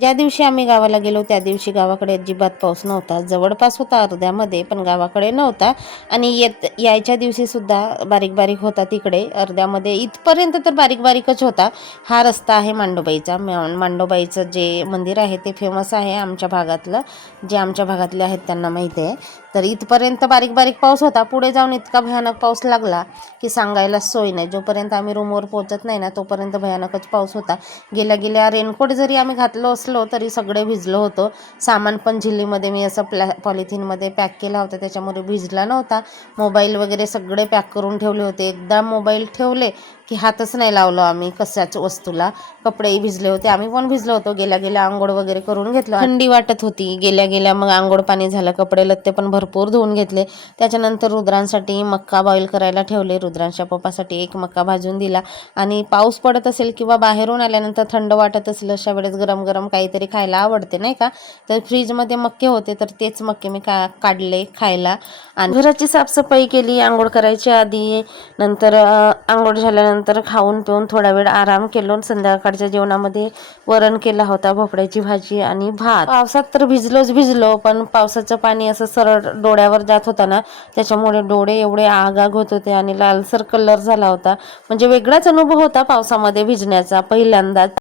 ज्या दिवशी आम्ही गावाला गेलो त्या दिवशी गावाकडे अजिबात पाऊस नव्हता. जवळपास होता अर्ध्यामध्ये, पण गावाकडे नव्हता. आणि यायच्या दिवशी सुद्धा बारीक बारीक होता तिकडे अर्ध्यामध्ये, इथपर्यंत तर बारीक बारीकच होता. हा रस्ता आहे मांडोबाईचा. मांडोबाईचं जे मंदिर आहे ते फेमस आहे आमच्या भागातलं. जे आमच्या भागातले आहेत त्यांना माहिती आहे. तर इथपर्यंत बारीक बारीक पाऊस होता. पुढे जाऊन इतका भयानक पाऊस लागला की सांगायला सोय नाही. जोपर्यंत आम्ही रूमवर पोहोचत नाही ना तोपर्यंत भयानकच पाऊस होता. गेल्या गेल्या रेनकोट जरी आम्ही घातलो असलो तरी सगळे भिजलो होतो. सामान पण झिल्लीमध्ये मी असं पॉलिथिनमध्ये पॅक केला होता, त्याच्यामुळे भिजला नव्हता. मोबाईल वगैरे सगळे पॅक करून ठेवले होते. एकदा मोबाईल ठेवले की हातच नाही लावलो आम्ही कशाच वस्तूला. कपडेही भिजले होते, आम्ही पण भिजलो होतो. गेल्या गेल्या आंघोळ वगैरे करून घेतलं. थंडी वाटत होती. गेल्या गेल्या मग आंघोळ पाणी झालं, कपडे लत्ते पण भरपूर धुवून घेतले. त्याच्यानंतर रुद्रांसाठी मक्का बॉईल करायला ठेवले. रुद्रांच्या पप्पासाठी एक मक्का भाजून दिला. आणि पाऊस पडत असेल किंवा बाहेरून आल्यानंतर थंड वाटत असेल अशा वेळेस गरम गरम काहीतरी खायला आवडते नाही का. तर फ्रीजमध्ये मक्के होते तर तेच मक्के मी काढले खायला. आणि घराची साफसफाई केली आंघोळ करायच्या आधी. नंतर आंघोळ झाल्यानंतर खाऊन पिऊन थोडा वेळ आराम केलो. संध्याकाळच्या जेवणामध्ये वरण केला होता, भोपळ्याची भाजी आणि भात. पावसात तर भिजलो, पण पावसाचं पाणी असं सरळ डोळ्यावर जात होता ना, त्याच्यामुळे डोळे एवढे आग होत होते आणि लालसर कलर झाला होता. म्हणजे वेगळाच अनुभव होता पावसामध्ये भिजण्याचा पहिल्यांदाच.